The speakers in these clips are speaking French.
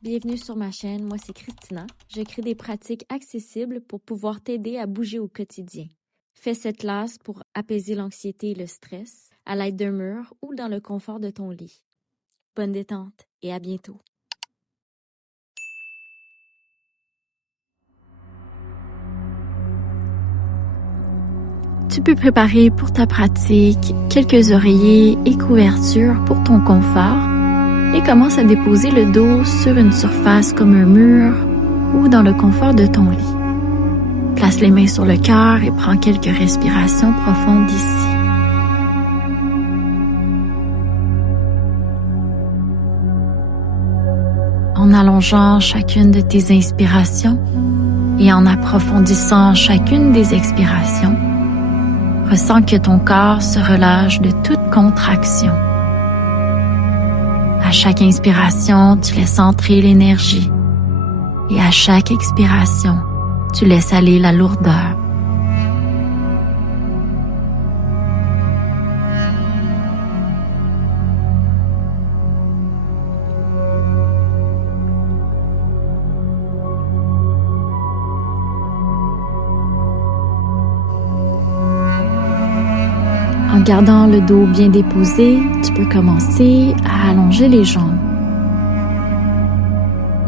Bienvenue sur ma chaîne, moi c'est Christina. Je crée des pratiques accessibles pour pouvoir t'aider à bouger au quotidien. Fais cette classe pour apaiser l'anxiété et le stress, à l'aide d'un mur ou dans le confort de ton lit. Bonne détente et à bientôt. Tu peux préparer pour ta pratique quelques oreillers et couvertures pour ton confort et commence à déposer le dos sur une surface comme un mur ou dans le confort de ton lit. Place les mains sur le cœur et prends quelques respirations profondes ici. En allongeant chacune de tes inspirations et en approfondissant chacune des expirations, ressens que ton corps se relâche de toute contraction. À chaque inspiration, tu laisses entrer l'énergie et à chaque expiration, tu laisses aller la lourdeur. En gardant le dos bien déposé, tu peux commencer à allonger les jambes.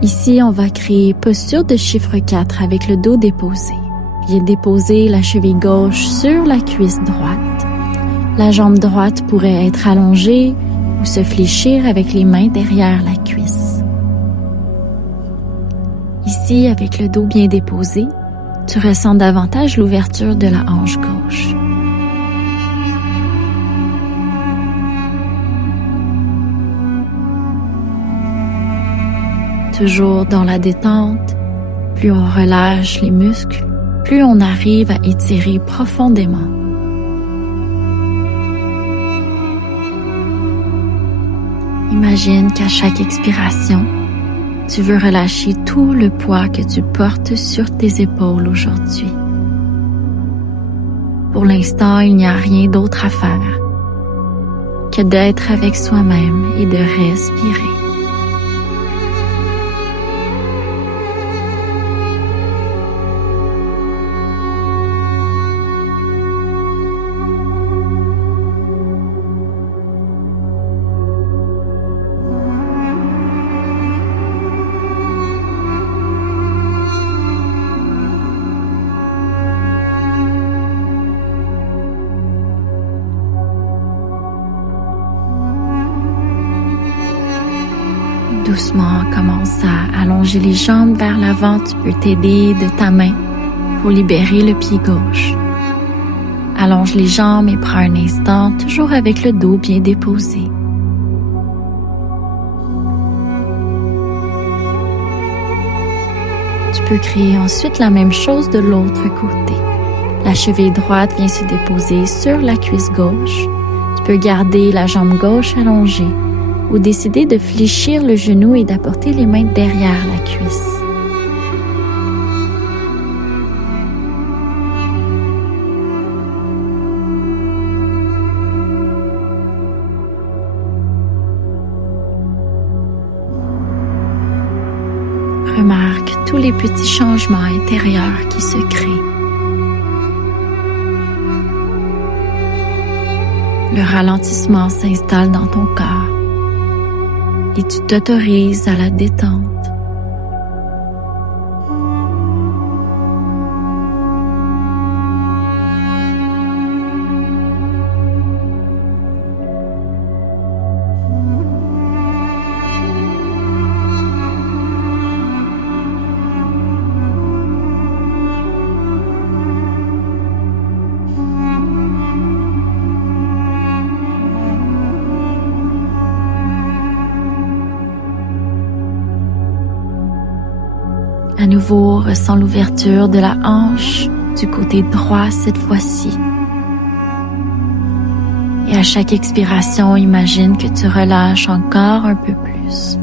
Ici, on va créer posture de chiffre 4 avec le dos déposé. Viens déposer la cheville gauche sur la cuisse droite. La jambe droite pourrait être allongée ou se fléchir avec les mains derrière la cuisse. Ici, avec le dos bien déposé, tu ressens davantage l'ouverture de la hanche gauche. Toujours dans la détente, plus on relâche les muscles, plus on arrive à étirer profondément. Imagine qu'à chaque expiration, tu veux relâcher tout le poids que tu portes sur tes épaules aujourd'hui. Pour l'instant, il n'y a rien d'autre à faire que d'être avec soi-même et de respirer. Doucement, commence à allonger les jambes vers l'avant. Tu peux t'aider de ta main pour libérer le pied gauche. Allonge les jambes et prends un instant, toujours avec le dos bien déposé. Tu peux créer ensuite la même chose de l'autre côté. La cheville droite vient se déposer sur la cuisse gauche. Tu peux garder la jambe gauche allongée ou décider de fléchir le genou et d'apporter les mains derrière la cuisse. Remarque tous les petits changements intérieurs qui se créent. Le ralentissement s'installe dans ton corps et tu t'autorises à la détente. À nouveau, ressens l'ouverture de la hanche du côté droit cette fois-ci. Et à chaque expiration, imagine que tu relâches encore un peu plus.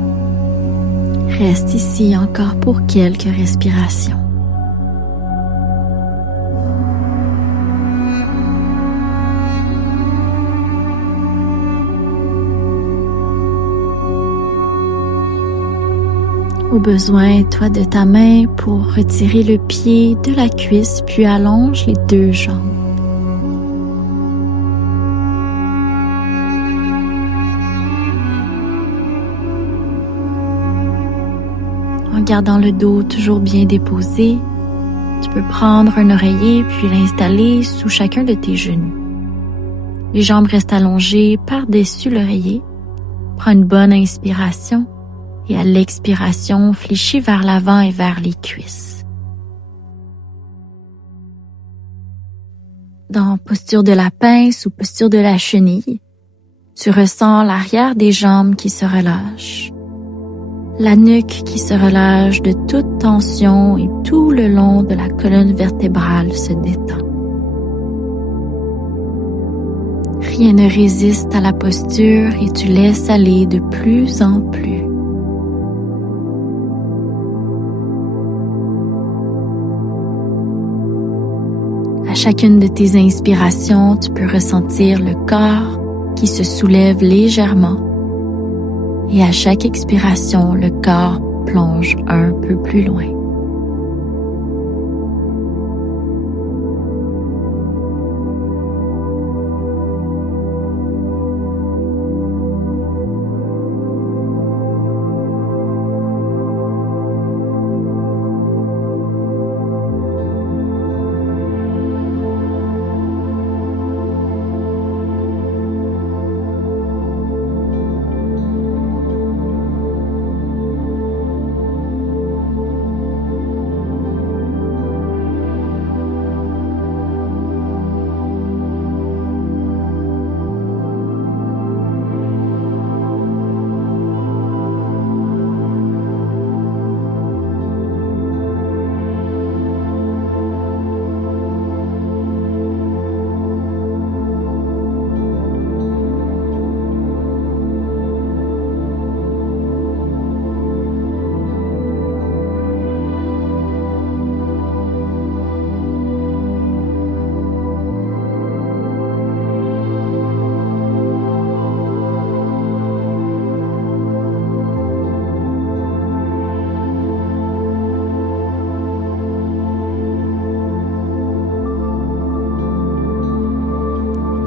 Reste ici encore pour quelques respirations. Au besoin, toi de ta main pour retirer le pied de la cuisse, puis allonge les deux jambes. En gardant le dos toujours bien déposé, tu peux prendre un oreiller puis l'installer sous chacun de tes genoux. Les jambes restent allongées par-dessus l'oreiller. Prends une bonne inspiration et à l'expiration, fléchis vers l'avant et vers les cuisses. Dans posture de la pince ou posture de la chenille, tu ressens l'arrière des jambes qui se relâche, la nuque qui se relâche de toute tension et tout le long de la colonne vertébrale se détend. Rien ne résiste à la posture et tu laisses aller de plus en plus. À chacune de tes inspirations, tu peux ressentir le corps qui se soulève légèrement et à chaque expiration, le corps plonge un peu plus loin.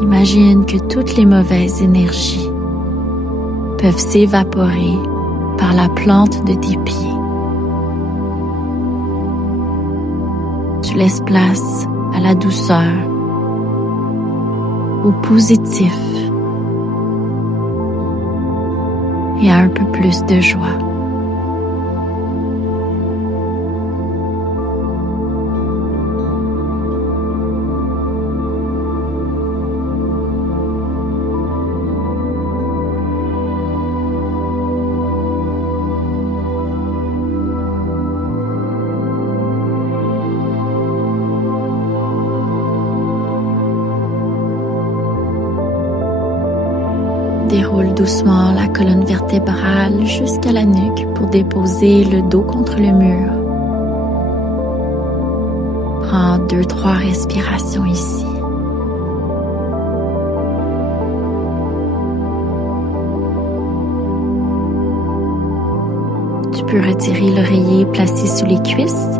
Imagine que toutes les mauvaises énergies peuvent s'évaporer par la plante de tes pieds. Tu laisses place à la douceur, au positif et à un peu plus de joie. Déroule doucement la colonne vertébrale jusqu'à la nuque pour déposer le dos contre le mur. Prends 2-3 respirations ici. Tu peux retirer l'oreiller placé sous les cuisses,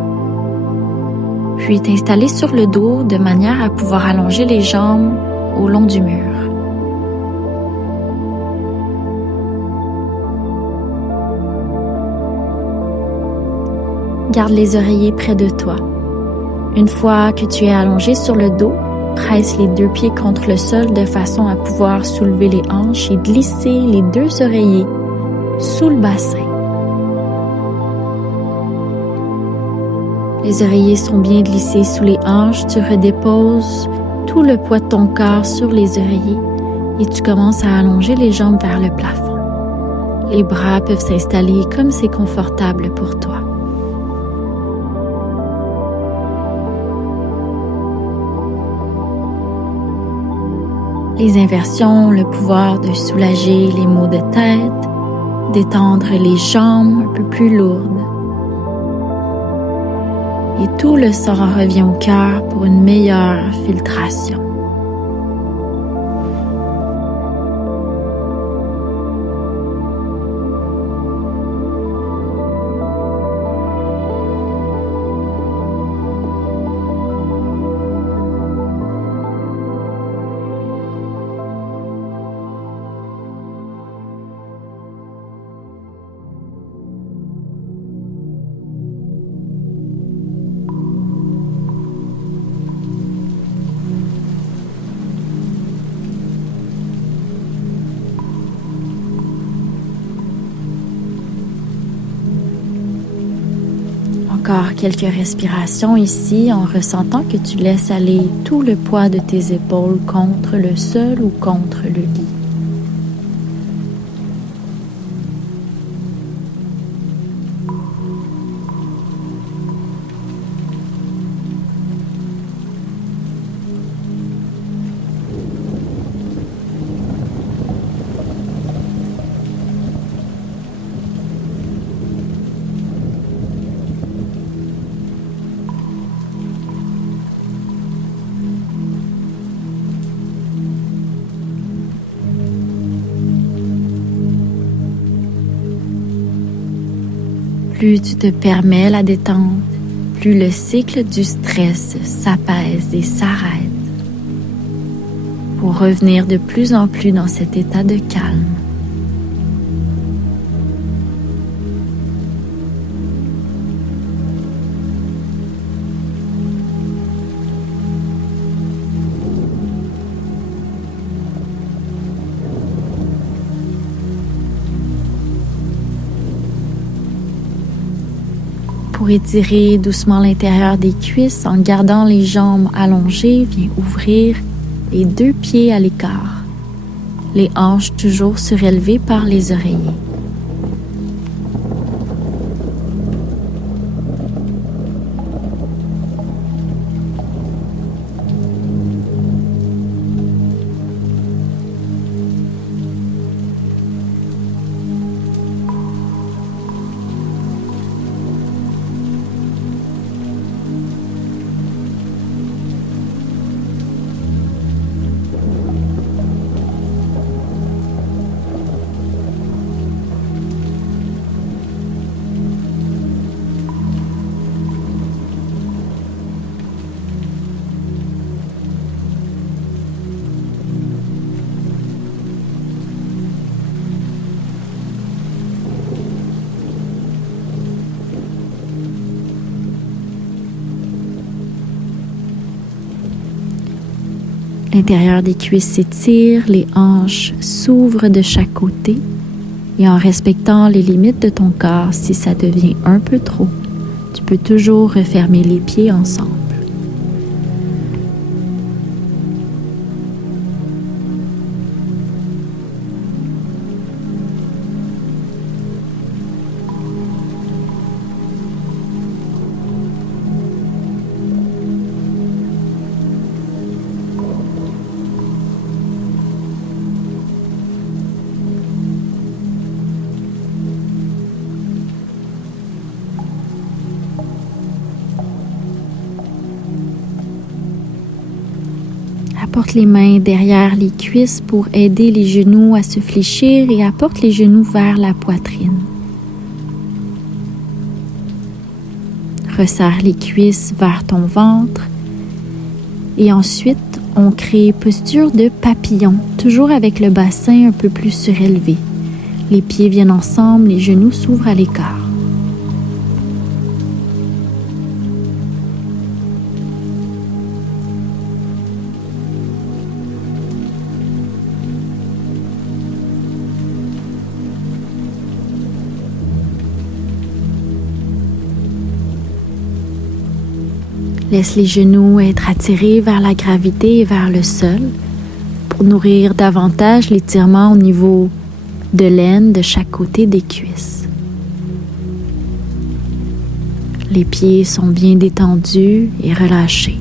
puis t'installer sur le dos de manière à pouvoir allonger les jambes au long du mur. Garde les oreillers près de toi. Une fois que tu es allongé sur le dos, presse les 2 pieds contre le sol de façon à pouvoir soulever les hanches et glisser les 2 oreillers sous le bassin. Les oreillers sont bien glissés sous les hanches, tu redéposes tout le poids de ton corps sur les oreillers et tu commences à allonger les jambes vers le plafond. Les bras peuvent s'installer comme c'est confortable pour toi. Les inversions ont le pouvoir de soulager les maux de tête, d'étendre les jambes un peu plus lourdes. Et tout le sang revient au cœur pour une meilleure filtration. Encore quelques respirations ici en ressentant que tu laisses aller tout le poids de tes épaules contre le sol ou contre le lit. Plus tu te permets la détente, plus le cycle du stress s'apaise et s'arrête pour revenir de plus en plus dans cet état de calme. Pour étirer doucement l'intérieur des cuisses en gardant les jambes allongées, viens ouvrir les 2 pieds à l'écart, les hanches toujours surélevées par les oreillers. L'intérieur des cuisses s'étire, les hanches s'ouvrent de chaque côté et en respectant les limites de ton corps, si ça devient un peu trop, tu peux toujours refermer les pieds ensemble. Apporte les mains derrière les cuisses pour aider les genoux à se fléchir et apporte les genoux vers la poitrine. Resserre les cuisses vers ton ventre et ensuite on crée posture de papillon, toujours avec le bassin un peu plus surélevé. Les pieds viennent ensemble, les genoux s'ouvrent à l'écart. Laisse les genoux être attirés vers la gravité et vers le sol pour nourrir davantage l'étirement au niveau de l'aine de chaque côté des cuisses. Les pieds sont bien détendus et relâchés.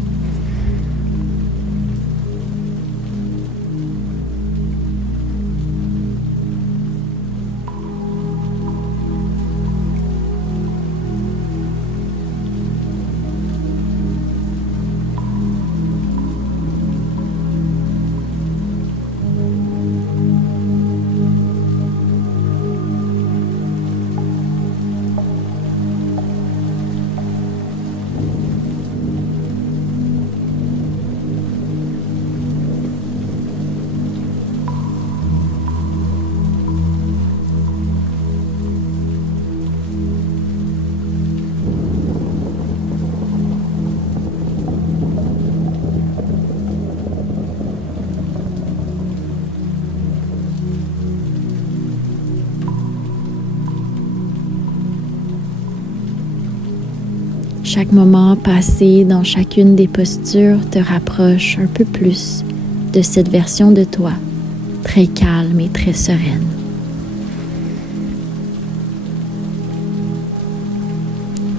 Chaque moment passé dans chacune des postures te rapproche un peu plus de cette version de toi, très calme et très sereine.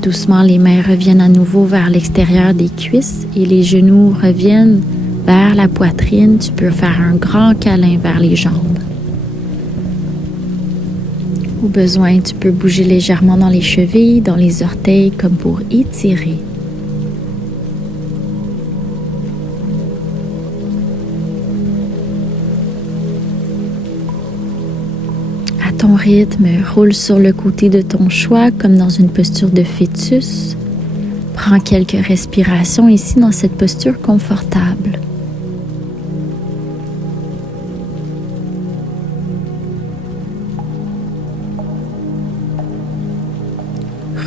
Doucement, les mains reviennent à nouveau vers l'extérieur des cuisses et les genoux reviennent vers la poitrine. Tu peux faire un grand câlin vers les jambes. Au besoin, tu peux bouger légèrement dans les chevilles, dans les orteils, comme pour étirer. À ton rythme, roule sur le côté de ton choix comme dans une posture de fœtus. Prends quelques respirations ici dans cette posture confortable.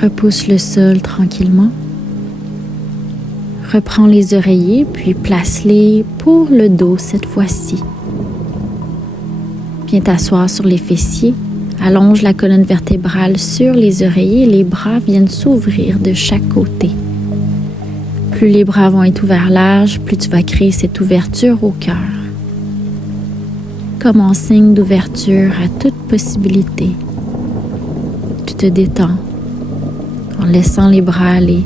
Repousse le sol tranquillement. Reprends les oreillers puis place-les pour le dos cette fois-ci. Viens t'asseoir sur les fessiers. Allonge la colonne vertébrale sur les oreillers et les bras viennent s'ouvrir de chaque côté. Plus les bras vont être ouverts large, plus tu vas créer cette ouverture au cœur. Comme en signe d'ouverture à toute possibilité. Tu te détends en laissant les bras aller.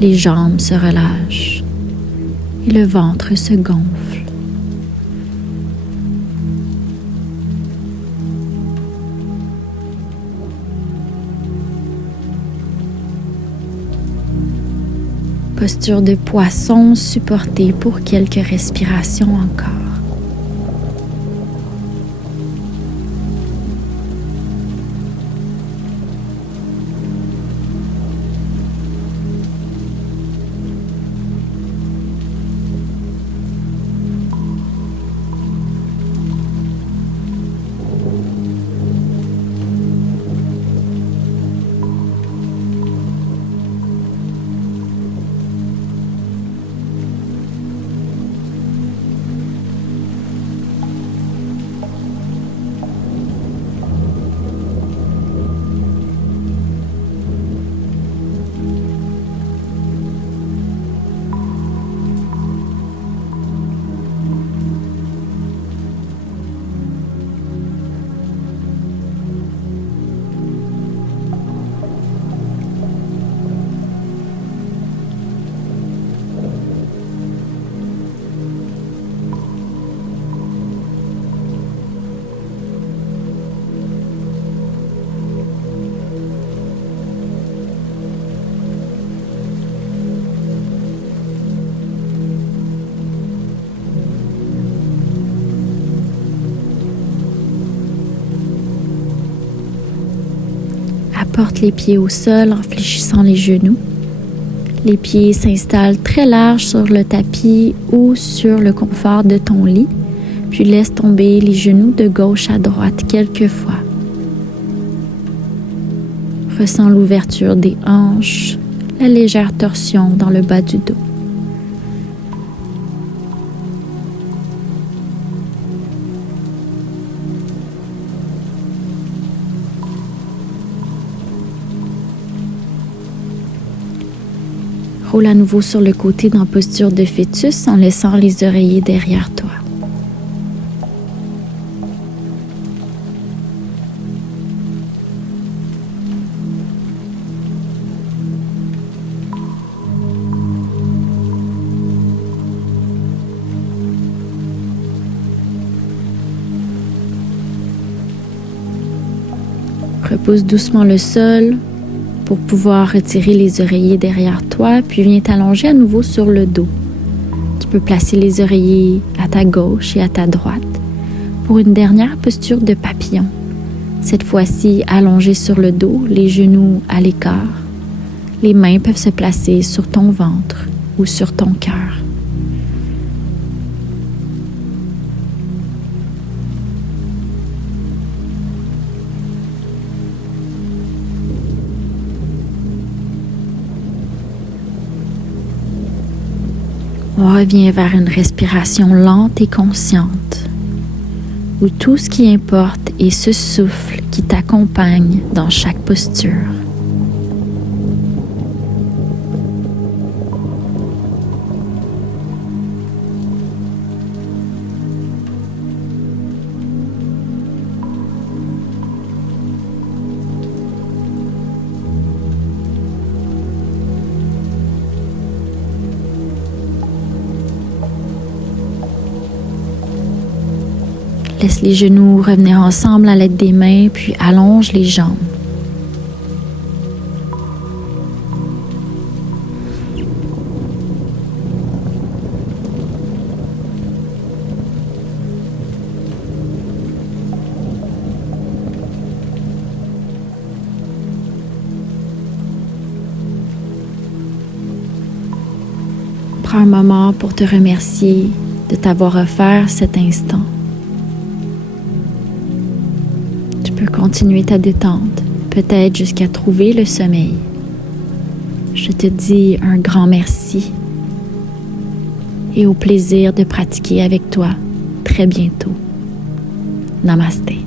Les jambes se relâchent et le ventre se gonfle. Posture de poisson supportée pour quelques respirations encore. Porte les pieds au sol en fléchissant les genoux. Les pieds s'installent très larges sur le tapis ou sur le confort de ton lit, puis laisse tomber les genoux de gauche à droite quelques fois. Ressens l'ouverture des hanches, la légère torsion dans le bas du dos. Roule à nouveau sur le côté dans posture de fœtus en laissant les oreillers derrière toi. Repousse doucement le sol pour pouvoir retirer les oreillers derrière toi, puis viens t'allonger à nouveau sur le dos. Tu peux placer les oreillers à ta gauche et à ta droite pour une dernière posture de papillon. Cette fois-ci, allongé sur le dos, les genoux à l'écart. Les mains peuvent se placer sur ton ventre ou sur ton cœur. On revient vers une respiration lente et consciente, où tout ce qui importe est ce souffle qui t'accompagne dans chaque posture. Laisse les genoux revenir ensemble à l'aide des mains, puis allonge les jambes. Prends un moment pour te remercier de t'avoir offert cet instant. Tu peux continuer ta détente, peut-être jusqu'à trouver le sommeil. Je te dis un grand merci et au plaisir de pratiquer avec toi très bientôt. Namasté.